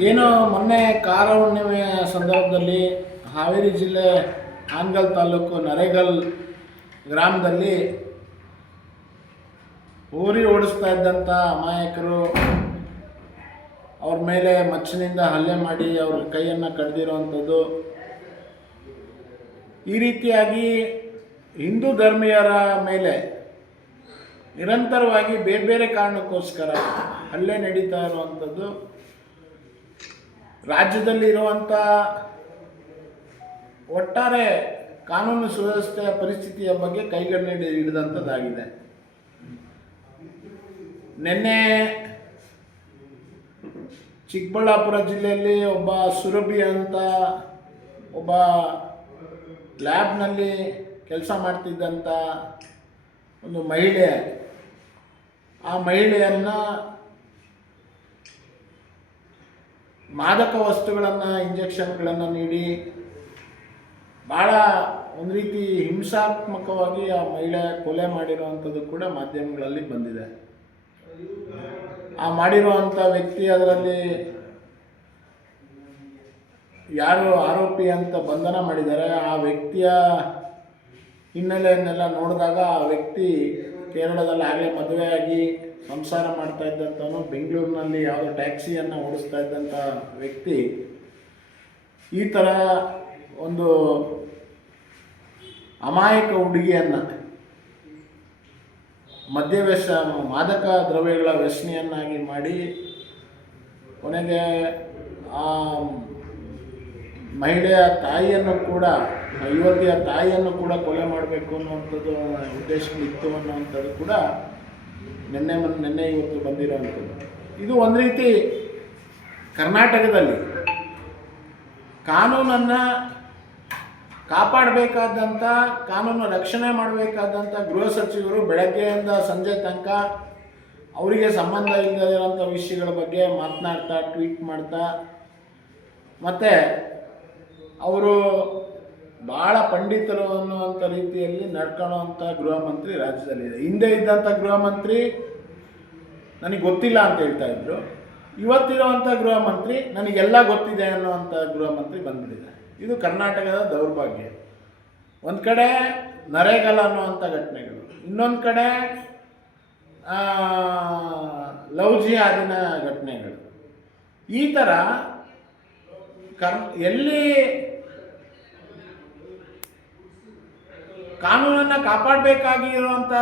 ಏನು ಮೊನ್ನೆ ಕಾರ ಹುಣ್ಣಿಮೆಯ ಸಂದರ್ಭದಲ್ಲಿ ಹಾವೇರಿ ಜಿಲ್ಲೆ ಹಾನಗಲ್ ತಾಲೂಕು ನರೇಗಲ್ ಗ್ರಾಮದಲ್ಲಿ ಹೋರಿ ಓಡಿಸ್ತಾ ಇದ್ದಂಥ ಅಮಾಯಕರು ಅವ್ರ ಮೇಲೆ ಮಚ್ಚಿನಿಂದ ಹಲ್ಲೆ ಮಾಡಿ ಅವ್ರ ಕೈಯನ್ನು ಕಡ್ದಿರುವಂಥದ್ದು, ಈ ರೀತಿಯಾಗಿ ಹಿಂದೂ ಧರ್ಮೀಯರ ಮೇಲೆ ನಿರಂತರವಾಗಿ ಬೇರೆ ಬೇರೆ ಕಾರಣಕ್ಕೋಸ್ಕರ ಹಲ್ಲೆ ನಡೀತಾ ಇರುವಂಥದ್ದು ರಾಜ್ಯದಲ್ಲಿರುವಂಥ ಒಟ್ಟಾರೆ ಕಾನೂನು ಸುವ್ಯವಸ್ಥೆಯ ಪರಿಸ್ಥಿತಿಯ ಬಗ್ಗೆ ಕೈಗನ್ನಡಿ ಹಿಡಿದಂಥದ್ದಾಗಿದೆ. ನಿನ್ನೆ ಚಿಕ್ಕಬಳ್ಳಾಪುರ ಜಿಲ್ಲೆಯಲ್ಲಿ ಒಬ್ಬ ಸುರಭಿ ಅಂತ ಒಬ್ಬ ಲ್ಯಾಬ್ನಲ್ಲಿ ಕೆಲಸ ಮಾಡ್ತಿದ್ದಂಥ ಒಂದು ಮಹಿಳೆ, ಆ ಮಹಿಳೆಯನ್ನು ಮಾದಕ ವಸ್ತುಗಳನ್ನು ಇಂಜೆಕ್ಷನ್ಗಳನ್ನು ನೀಡಿ ಭಾಳ ಒಂದು ರೀತಿ ಹಿಂಸಾತ್ಮಕವಾಗಿ ಆ ಮಹಿಳೆ ಕೊಲೆ ಮಾಡಿರುವಂಥದ್ದು ಕೂಡ ಮಾಧ್ಯಮಗಳಲ್ಲಿ ಬಂದಿದೆ. ಆ ಮಾಡಿರುವಂಥ ವ್ಯಕ್ತಿ ಅದರಲ್ಲಿ ಯಾರು ಆರೋಪಿ ಅಂತ ಬಂಧನ ಮಾಡಿದ್ದಾರೆ, ಆ ವ್ಯಕ್ತಿಯ ಹಿನ್ನೆಲೆಯನ್ನೆಲ್ಲ ನೋಡಿದಾಗ ಆ ವ್ಯಕ್ತಿ ಕೇರಳದಲ್ಲಿ ಆಗಲೇ ಮದುವೆಯಾಗಿ ಸಂಸಾರ ಮಾಡ್ತಾ ಇದ್ದಂಥವನು, ಬೆಂಗಳೂರಿನಲ್ಲಿ ಯಾವುದೋ ಟ್ಯಾಕ್ಸಿಯನ್ನು ಓಡಿಸ್ತಾ ಇದ್ದಂಥ ವ್ಯಕ್ತಿ ಈ ಥರ ಒಂದು ಅಮಾಯಕ ಹುಡುಗಿಯನ್ನು ಮಾದಕ ದ್ರವ್ಯಗಳ ವ್ಯಸನಿಯನ್ನಾಗಿ ಮಾಡಿ ಕೊನೆಗೆ ಆ ಮಹಿಳೆಯ ತಾಯಿಯನ್ನು ಕೂಡ, ಯುವತಿಯ ತಾಯಿಯನ್ನು ಕೂಡ ಕೊಲೆ ಮಾಡಬೇಕು ಅನ್ನುವಂಥದ್ದು ಉದ್ದೇಶಗಳಿತ್ತು ಅನ್ನುವಂಥದ್ದು ಕೂಡ ನಿನ್ನೆ ಇವತ್ತು ಬಂದಿರೋವಂಥದ್ದು. ಇದು ಒಂದು ರೀತಿ ಕರ್ನಾಟಕದಲ್ಲಿ ಕಾನೂನನ್ನು ಕಾಪಾಡಬೇಕಾದಂಥ, ಕಾನೂನು ರಕ್ಷಣೆ ಮಾಡಬೇಕಾದಂಥ ಗೃಹ ಸಚಿವರು ಬೆಳಗ್ಗೆಯಿಂದ ಸಂಜೆ ತನಕ ಅವರಿಗೆ ಸಂಬಂಧ ಇಲ್ಲದಿರೋಂಥ ವಿಷಯಗಳ ಬಗ್ಗೆ ಮಾತನಾಡ್ತಾ, ಟ್ವೀಟ್ ಮಾಡ್ತಾ, ಮತ್ತು ಅವರು ಭಾಳ ಪಂಡಿತರು ಅನ್ನುವಂಥ ರೀತಿಯಲ್ಲಿ ನಡ್ಕೊಳ್ಳೋವಂಥ ಗೃಹ ಮಂತ್ರಿ ರಾಜ್ಯದಲ್ಲಿದೆ. ಹಿಂದೆ ಇದ್ದಂಥ ಗೃಹ ಮಂತ್ರಿ ನನಗೆ ಗೊತ್ತಿಲ್ಲ ಅಂತ ಹೇಳ್ತಾ ಇದ್ರು, ಇವತ್ತಿರುವಂಥ ಗೃಹ ಮಂತ್ರಿ ನನಗೆಲ್ಲ ಗೊತ್ತಿದೆ ಅನ್ನುವಂಥ ಗೃಹ ಮಂತ್ರಿ ಬಂದ್ಬಿಟ್ಟಿದೆ. ಇದು ಕರ್ನಾಟಕದ ದೌರ್ಭಾಗ್ಯ. ಒಂದು ಕಡೆ ನರೇಗಲ್ ಅನ್ನುವಂಥ ಘಟನೆಗಳು, ಇನ್ನೊಂದು ಕಡೆ ಲವ್ ಜಿಹಾದಿನ ಘಟನೆಗಳು. ಈ ಥರ ಎಲ್ಲಿ ಕಾನೂನನ್ನು ಕಾಪಾಡಬೇಕಾಗಿರುವಂಥ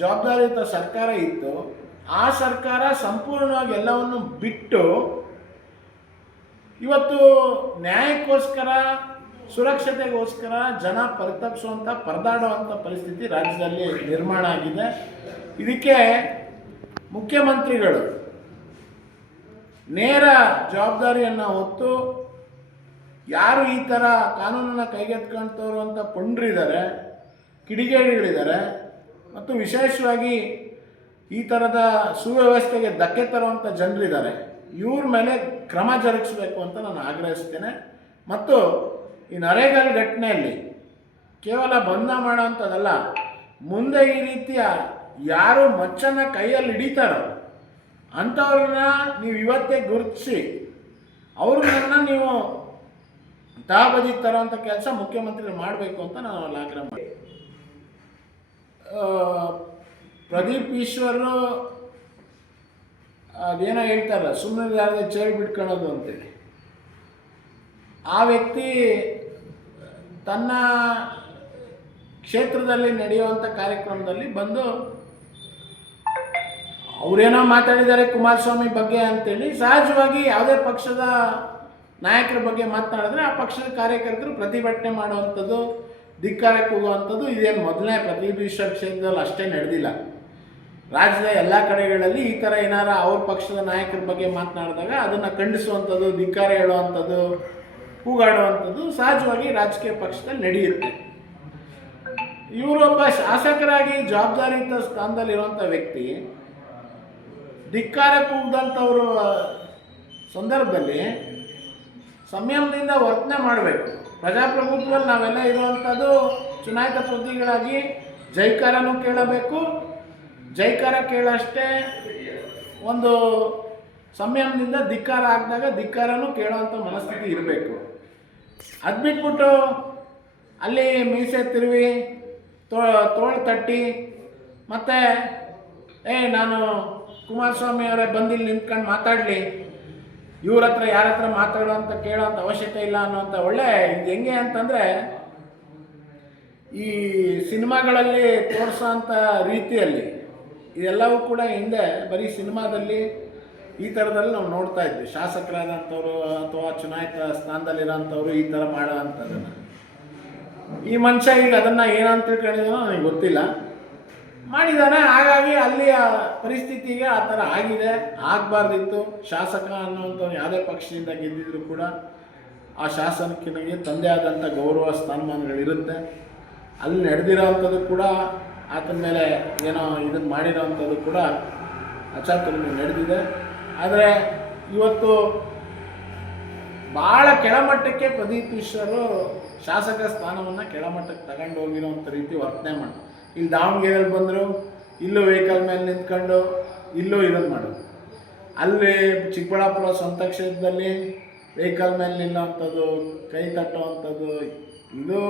ಜವಾಬ್ದಾರಿಯುತ ಸರ್ಕಾರ ಇತ್ತು, ಆ ಸರ್ಕಾರ ಸಂಪೂರ್ಣವಾಗಿ ಎಲ್ಲವನ್ನು ಬಿಟ್ಟು ಇವತ್ತು ನ್ಯಾಯಕ್ಕೋಸ್ಕರ, ಸುರಕ್ಷತೆಗೋಸ್ಕರ ಜನ ಪರಿತಪಿಸುವಂಥ, ಪರದಾಡುವಂಥ ಪರಿಸ್ಥಿತಿ ರಾಜ್ಯದಲ್ಲಿ ನಿರ್ಮಾಣ ಆಗಿದೆ. ಇದಕ್ಕೆ ಮುಖ್ಯಮಂತ್ರಿಗಳು ನೇರ ಜವಾಬ್ದಾರಿಯನ್ನು ಹೊತ್ತು ಯಾರು ಈ ಥರ ಕಾನೂನನ್ನು ಕೈಗೆತ್ಕೊಳ್ತವ್ರು ಅಂತ ಪುಂಡ್ರಿದ್ದಾರೆ, ಕಿಡಿಗೇಡಿಗಳಿದ್ದಾರೆ, ಮತ್ತು ವಿಶೇಷವಾಗಿ ಈ ಥರದ ಸುವ್ಯವಸ್ಥೆಗೆ ಧಕ್ಕೆ ತರುವಂಥ ಜನರಿದ್ದಾರೆ, ಇವ್ರ ಮೇಲೆ ಕ್ರಮ ಜರುಗಿಸಬೇಕು ಅಂತ ನಾನು ಆಗ್ರಹಿಸ್ತೇನೆ. ಮತ್ತು ಈ ನರೇಗಲ್ ಘಟನೆಯಲ್ಲಿ ಕೇವಲ ಬಂಧ ಮಾಡೋವಂಥದ್ದಲ್ಲ, ಮುಂದೆ ಈ ರೀತಿಯ ಯಾರು ಮಚ್ಚನ್ನು ಕೈಯಲ್ಲಿ ಹಿಡಿತಾರೋ ಅಂಥವ್ರನ್ನ ನೀವು ಇವತ್ತೇ ಗುರುತಿಸಿ ಅವ್ರನ್ನ ನೀವು ತಹಬದಿಗೆ ತರೋವಂಥ ಕೆಲಸ ಮುಖ್ಯಮಂತ್ರಿಗಳು ಮಾಡಬೇಕು ಅಂತ ನಾನು ಅಲ್ಲಿ ಆಗ್ರಹ ಮಾಡಿ. ಪ್ರದೀಪ್ ಈಶ್ವರು ಅದೇನೋ ಹೇಳ್ತಾರಲ್ಲ, ಸುಮ್ಮನೆ ಯಾರದೇ ಚೇಳು ಬಿಟ್ಕೊಳ್ಳೋದು ಅಂತೇಳಿ, ಆ ವ್ಯಕ್ತಿ ತನ್ನ ಕ್ಷೇತ್ರದಲ್ಲಿ ನಡೆಯುವಂಥ ಕಾರ್ಯಕ್ರಮದಲ್ಲಿ ಬಂದು ಅವರೇನೋ ಮಾತಾಡಿದ್ದಾರೆ ಕುಮಾರಸ್ವಾಮಿ ಬಗ್ಗೆ ಅಂತೇಳಿ, ಸಹಜವಾಗಿ ಯಾವುದೇ ಪಕ್ಷದ ನಾಯಕರ ಬಗ್ಗೆ ಮಾತನಾಡಿದ್ರೆ ಆ ಪಕ್ಷದ ಕಾರ್ಯಕರ್ತರು ಪ್ರತಿಭಟನೆ ಮಾಡುವಂಥದ್ದು, ಧಿಕ್ಕಾರಕ್ಕೆ ಹೋಗುವಂಥದ್ದು ಇದೇನು ಮೊದಲನೇ ಪ್ರದೀಪ್ ಈಶ್ವರ್ ಕ್ಷೇತ್ರದಲ್ಲಿ ಅಷ್ಟೇ ನಡೆದಿಲ್ಲ. ರಾಜ್ಯದ ಎಲ್ಲ ಕಡೆಗಳಲ್ಲಿ ಈ ಥರ ಏನಾರ ಅವ್ರ ಪಕ್ಷದ ನಾಯಕರ ಬಗ್ಗೆ ಮಾತನಾಡಿದಾಗ ಅದನ್ನು ಖಂಡಿಸುವಂಥದ್ದು, ಧಿಕ್ಕಾರ ಹೇಳುವಂಥದ್ದು, ಕೂಗಾಡುವಂಥದ್ದು ಸಹಜವಾಗಿ ರಾಜಕೀಯ ಪಕ್ಷದಲ್ಲಿ ನಡೆಯುತ್ತೆ. ಇವರೊಬ್ಬ ಶಾಸಕರಾಗಿ ಜವಾಬ್ದಾರಿಯುತ ಸ್ಥಾನದಲ್ಲಿರುವಂಥ ವ್ಯಕ್ತಿ ಧಿಕ್ಕಾರ ಕೂಗದಂಥವ್ರ ಸಂದರ್ಭದಲ್ಲಿ ಸಂಯಮದಿಂದ ವರ್ತನೆ ಮಾಡಬೇಕು. ಪ್ರಜಾಪ್ರಭುತ್ವದಲ್ಲಿ ನಾವೆಲ್ಲ ಇರುವಂಥದ್ದು ಚುನಾಯಿತ ಪ್ರತಿನಿಧಿಗಳಾಗಿ ಜೈಕಾರನೂ ಕೇಳಬೇಕು, ಜೈಕಾರ ಕೇಳಷ್ಟೇ ಒಂದು ಸಂಯಮದಿಂದ ಧಿಕ್ಕಾರ ಆಗಿದಾಗ ಧಿಕ್ಕಾರನೂ ಕೇಳೋವಂಥ ಮನಸ್ಥಿತಿ ಇರಬೇಕು. ಅದು ಬಿಟ್ಬಿಟ್ಟು ಅಲ್ಲಿ ಮೀಸೆ ತಿರುವಿ ತೋಳು ತಟ್ಟಿ ಮತ್ತು ನಾನು ಕುಮಾರಸ್ವಾಮಿ ಅವರೇ ಬಂದಿಲ್ಲಿ ನಿಂತ್ಕೊಂಡು ಮಾತಾಡಲಿ, ಇವ್ರ ಹತ್ರ ಯಾರ ಹತ್ರ ಮಾತಾಡೋ ಅಂತ ಕೇಳೋಂಥ ಅವಶ್ಯಕತೆ ಇಲ್ಲ ಅನ್ನೋಂಥ ಒಳ್ಳೆ ಇದು ಹೆಂಗೆ ಅಂತಂದರೆ, ಈ ಸಿನಿಮಾಗಳಲ್ಲಿ ತೋರಿಸೋಂಥ ರೀತಿಯಲ್ಲಿ ಇದೆಲ್ಲವೂ ಕೂಡ ಹಿಂದೆ ಬರೀ ಸಿನಿಮಾದಲ್ಲಿ ಈ ಥರದಲ್ಲಿ ನಾವು ನೋಡ್ತಾ ಇದ್ವಿ. ಶಾಸಕರಾದಂಥವ್ರು ಅಥವಾ ಚುನಾಯಿತ ಸ್ಥಾನದಲ್ಲಿರೋಂಥವ್ರು ಈ ಥರ ಮಾಡೋ ಅಂಥದ್ದನ್ನು. ಈ ಮನುಷ್ಯ ಈಗ ಅದನ್ನು ಏನಂತ ತಿಳ್ಕೊಂಡಿದ್ದಾನೋ ನನಗೆ ಗೊತ್ತಿಲ್ಲ, ಮಾಡಿದ್ದಾನೆ. ಹಾಗಾಗಿ ಅಲ್ಲಿಯ ಪರಿಸ್ಥಿತಿಗೆ ಆ ಥರ ಆಗಿದೆ. ಆಗಬಾರ್ದಿತ್ತು. ಶಾಸಕ ಅನ್ನುವಂಥವ್ನು ಯಾವುದೇ ಪಕ್ಷದಿಂದ ಗೆದ್ದಿದ್ರು ಕೂಡ ಆ ಶಾಸಕನಿಗೆ ತಂದೆ ಆದಂಥ ಗೌರವ ಸ್ಥಾನಮಾನಗಳಿರುತ್ತೆ. ಅಲ್ಲಿ ನಡೆದಿರೋವಂಥದ್ದು ಕೂಡ ಆತನ ಮೇಲೆ ಏನೋ ಇದನ್ನು ಮಾಡಿರೋವಂಥದ್ದು ಕೂಡ ಅಚಾತುರ್ಯ ನಡೆದಿದೆ. ಆದರೆ ಇವತ್ತು ಭಾಳ ಕೆಳಮಟ್ಟಕ್ಕೆ ಪ್ರದೀಪ್ ಈಶ್ವರು ಶಾಸಕ ಸ್ಥಾನವನ್ನು ಕೆಳಮಟ್ಟಕ್ಕೆ ತಗೊಂಡು ಹೋಗಿರೋವಂಥ ರೀತಿ ವರ್ತನೆ ಮಾಡಿ, ಇಲ್ಲಿ ದಾವಣಗೆರೆಯಲ್ಲಿ ಬಂದರು, ಇಲ್ಲೂ ವೆಹಿಕಲ್ ಮೇಲೆ ನಿಂತ್ಕೊಂಡು ಇಲ್ಲೂ ಇದನ್ನು ಮಾಡೋದು, ಅಲ್ಲಿ ಚಿಕ್ಕಬಳ್ಳಾಪುರ ಸ್ವಂತ ಕ್ಷೇತ್ರದಲ್ಲಿ ವೆಹಿಕಲ್ ಮೇಲೆ ನಿಲ್ಲೋವಂಥದ್ದು, ಕೈ ತಟ್ಟುವಂಥದ್ದು. ಇದು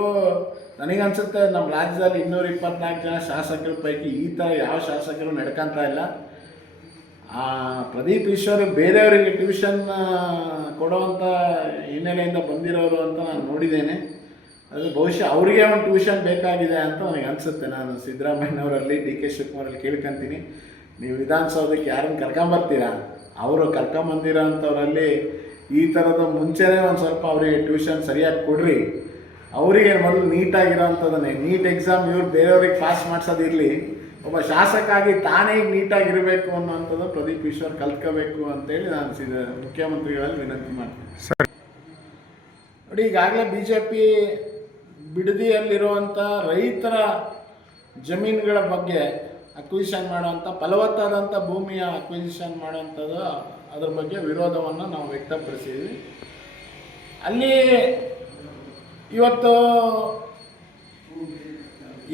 ನನಗನ್ಸುತ್ತೆ ನಮ್ಮ ರಾಜ್ಯದಲ್ಲಿ 224 ಜನ ಶಾಸಕರ ಪೈಕಿ ಈ ಥರ ಯಾವ ಶಾಸಕರು ನಡ್ಕೊತ ಇಲ್ಲ. ಪ್ರದೀಪ್ ಈಶ್ವರ್ ಬೇರೆಯವರಿಗೆ ಟ್ಯೂಷನ್ ಕೊಡೋವಂಥ ಹಿನ್ನೆಲೆಯಿಂದ ಬಂದಿರೋರು ಅಂತ ನಾನು ನೋಡಿದ್ದೇನೆ. ಅದು ಬಹುಶಃ ಅವರಿಗೆ ಒಂದು ಟ್ಯೂಷನ್ ಬೇಕಾಗಿದೆ ಅಂತ ನನಗೆ ಅನಿಸುತ್ತೆ. ನಾನು ಸಿದ್ದರಾಮಯ್ಯನವರಲ್ಲಿ, ಡಿ ಕೆ ಶಿವಕುಮಾರಲ್ಲಿ ಕೇಳ್ಕೊತೀನಿ, ನೀವು ವಿಧಾನಸೌಧಕ್ಕೆ ಯಾರನ್ನು ಕರ್ಕೊಂಬರ್ತೀರಾ, ಅವರು ಕರ್ಕೊಂಬಂದಿರೋ ಅಂಥವರಲ್ಲಿ ಈ ಥರದ ಮುಂಚೆನೇ ಒಂದು ಸ್ವಲ್ಪ ಅವರಿಗೆ ಟ್ಯೂಷನ್ ಸರಿಯಾಗಿ ಕೊಡ್ರಿ. ಅವರಿಗೆ ಮೊದಲು ನೀಟಾಗಿರೋವಂಥದ್ದನ್ನೇ, ನೀಟ್ ಎಕ್ಸಾಮ್ ಇವ್ರು ಬೇರೆಯವ್ರಿಗೆ ಪಾಸ್ ಮಾಡಿಸೋದಿರಲಿ, ಒಬ್ಬ ಶಾಸಕ ಆಗಿ ತಾನೇ ನೀಟಾಗಿರಬೇಕು ಅನ್ನೋವಂಥದ್ದು ಪ್ರದೀಪ್ ಈಶ್ವರ್ ಕಲ್ತ್ಕೋಬೇಕು ಅಂತೇಳಿ ನಾನು ಮುಖ್ಯಮಂತ್ರಿಗಳಲ್ಲಿ ವಿನಂತಿ ಮಾಡ್ತೀನಿ. ಸರ್ ನೋಡಿ, ಈಗಾಗಲೇ BJP ಬಿಡದಿಯಲ್ಲಿರುವಂಥ ರೈತರ ಜಮೀನುಗಳ ಬಗ್ಗೆ ಅಕ್ವಿಸಿಷನ್ ಮಾಡುವಂಥ, ಫಲವತ್ತಾದಂಥ ಭೂಮಿಯ ಅಕ್ವಿಸಿಷನ್ ಮಾಡುವಂಥದ್ದು, ಅದ್ರ ಬಗ್ಗೆ ವಿರೋಧವನ್ನು ನಾವು ವ್ಯಕ್ತಪಡಿಸಿದ್ವಿ. ಅಲ್ಲಿ ಇವತ್ತು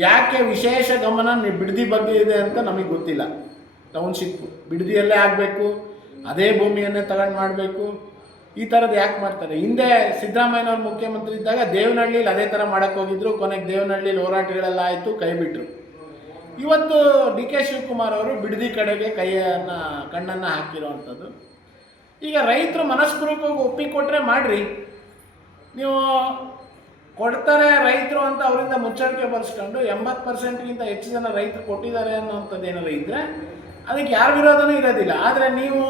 ಯಾಕೆ ವಿಶೇಷ ಗಮನ ಬಿಡದಿ ಬಗ್ಗೆ ಇದೆ ಅಂತ ನಮಗೆ ಗೊತ್ತಿಲ್ಲ. ಟೌನ್ಶಿಪ್ ಬಿಡದಿಯಲ್ಲೇ ಆಗಬೇಕು, ಅದೇ ಭೂಮಿಯನ್ನೇ ತಗೊಂಡು ಮಾಡಬೇಕು, ಈ ಥರದ್ದು ಯಾಕೆ ಮಾಡ್ತಾರೆ? ಹಿಂದೆ ಸಿದ್ದರಾಮಯ್ಯನವ್ರು ಮುಖ್ಯಮಂತ್ರಿ ಇದ್ದಾಗ ದೇವನಹಳ್ಳಿಲಿ ಅದೇ ಥರ ಮಾಡೋಕ್ಕೆ ಹೋಗಿದ್ರು. ಕೊನೆಗೆ ದೇವನಹಳ್ಳಿಲಿ ಹೋರಾಟಗಳೆಲ್ಲ ಆಯಿತು, ಕೈ ಬಿಟ್ಟರು. ಇವತ್ತು ಡಿ ಕೆ ಶಿವಕುಮಾರ್ ಅವರು ಬಿಡದಿ ಕಡೆಗೆ ಕಣ್ಣನ್ನು ಹಾಕಿರೋವಂಥದ್ದು. ಈಗ ರೈತರು ಮನಸ್ಪೂರ್ವಕವಾಗಿ ಒಪ್ಪಿಕೊಟ್ರೆ ಮಾಡಿರಿ, ನೀವು ಕೊಡ್ತಾರೆ ರೈತರು ಅಂತ ಅವರಿಂದ ಮುಚ್ಚಳಿಕೆ ಬರೆಸ್ಕೊಂಡು 80%ಗಿಂತ ಹೆಚ್ಚು ಜನ ರೈತರು ಕೊಟ್ಟಿದ್ದಾರೆ ಅನ್ನೋವಂಥದ್ದು ಏನಾರು ಇದ್ದರೆ ಅದಕ್ಕೆ ಯಾರ ವಿರೋಧನೂ ಇರೋದಿಲ್ಲ. ಆದರೆ ನೀವು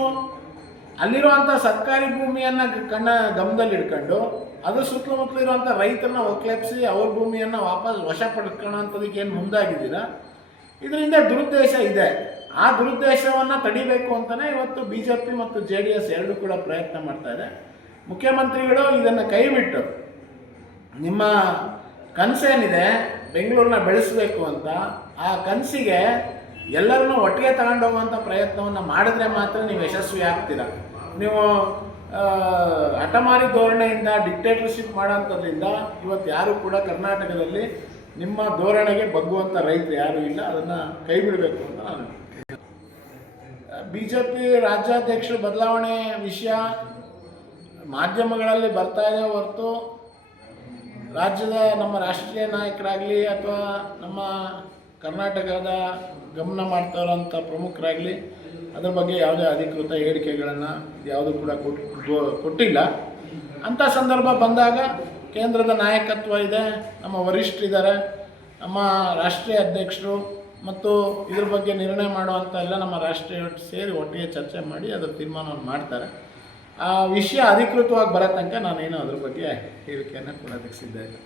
ಅಲ್ಲಿರುವಂಥ ಸರ್ಕಾರಿ ಭೂಮಿಯನ್ನು ಗಮನದಲ್ಲಿ ಇಟ್ಕೊಂಡು ಅದು ಸುತ್ತಮುತ್ತಲು ಇರುವಂಥ ರೈತರನ್ನ ಒಕ್ಲೆಪ್ಸಿ ಅವ್ರ ಭೂಮಿಯನ್ನು ವಾಪಸ್ ವಶಪಡ್ಕೊಳ್ಳೋಂಥದಕ್ಕೆ ಏನು ಮುಂದಾಗಿದ್ದೀರಾ, ಇದರಿಂದ ದುರುದ್ದೇಶ ಇದೆ. ಆ ದುರುದ್ದೇಶವನ್ನು ತಡಿಬೇಕು ಅಂತಲೇ ಇವತ್ತು BJP ಮತ್ತು JDS ಎರಡೂ ಕೂಡ ಪ್ರಯತ್ನ ಮಾಡ್ತಾ ಇದೆ. ಮುಖ್ಯಮಂತ್ರಿಗಳು ಇದನ್ನು ಕೈಬಿಟ್ಟು ನಿಮ್ಮ ಕನಸೇನಿದೆ ಬೆಂಗಳೂರನ್ನ ಬೆಳೆಸಬೇಕು ಅಂತ, ಆ ಕನಸಿಗೆ ಎಲ್ಲರನ್ನೂ ಒಟ್ಟಿಗೆ ತಗೊಂಡೋಗುವಂಥ ಪ್ರಯತ್ನವನ್ನು ಮಾಡಿದ್ರೆ ಮಾತ್ರ ನೀವು ಯಶಸ್ವಿ ಆಗ್ತೀರ. ನೀವು ಹಠಮಾರಿ ಧೋರಣೆಯಿಂದ ಡಿಕ್ಟೇಟರ್ಶಿಪ್ ಮಾಡೋಂಥದ್ರಿಂದ ಇವತ್ತು ಯಾರೂ ಕೂಡ ಕರ್ನಾಟಕದಲ್ಲಿ ನಿಮ್ಮ ಧೋರಣೆಗೆ ಬಗ್ಗುವಂಥ ರೈತರು ಯಾರೂ ಇಲ್ಲ. ಅದನ್ನು ಕೈ ಬಿಡಬೇಕು ಅಂತ ನಾನು BJP ರಾಜ್ಯಾಧ್ಯಕ್ಷರು ಬದಲಾವಣೆ ವಿಷಯ ಮಾಧ್ಯಮಗಳಲ್ಲಿ ಬರ್ತಾ ಇದೆ ಹೊರತು ರಾಜ್ಯದ ನಮ್ಮ ರಾಷ್ಟ್ರೀಯ ನಾಯಕರಾಗಲಿ ಅಥವಾ ನಮ್ಮ ಕರ್ನಾಟಕದ ಗಮನ ಮಾಡ್ತಾ ಇರೋಂಥ ಪ್ರಮುಖರಾಗಲಿ ಅದ್ರ ಬಗ್ಗೆ ಯಾವುದೇ ಅಧಿಕೃತ ಹೇಳಿಕೆಗಳನ್ನು ಯಾವುದೂ ಕೂಡ ಕೊಟ್ಟಿಲ್ಲ. ಅಂಥ ಸಂದರ್ಭ ಬಂದಾಗ ಕೇಂದ್ರದ ನಾಯಕತ್ವ ಇದೆ, ನಮ್ಮ ವರಿಷ್ಠರಿದ್ದಾರೆ, ನಮ್ಮ ರಾಷ್ಟ್ರೀಯ ಅಧ್ಯಕ್ಷರು ಮತ್ತು ಇದ್ರ ಬಗ್ಗೆ ನಿರ್ಣಯ ಮಾಡುವಂಥ ಎಲ್ಲ ನಮ್ಮ ರಾಷ್ಟ್ರೀಯ ಸೇರಿ ಒಟ್ಟಿಗೆ ಚರ್ಚೆ ಮಾಡಿ ಅದರ ತೀರ್ಮಾನವನ್ನು ಮಾಡ್ತಾರೆ. ಆ ವಿಷಯ ಅಧಿಕೃತವಾಗಿ ಬರೋ ತನಕ ನಾನೇನು ಅದ್ರ ಬಗ್ಗೆ ಹೇಳಿಕೆಯನ್ನು ಕೊಡೋದಕ್ಕೆ ಸಿದ್ಧ ಇಲ್ಲ.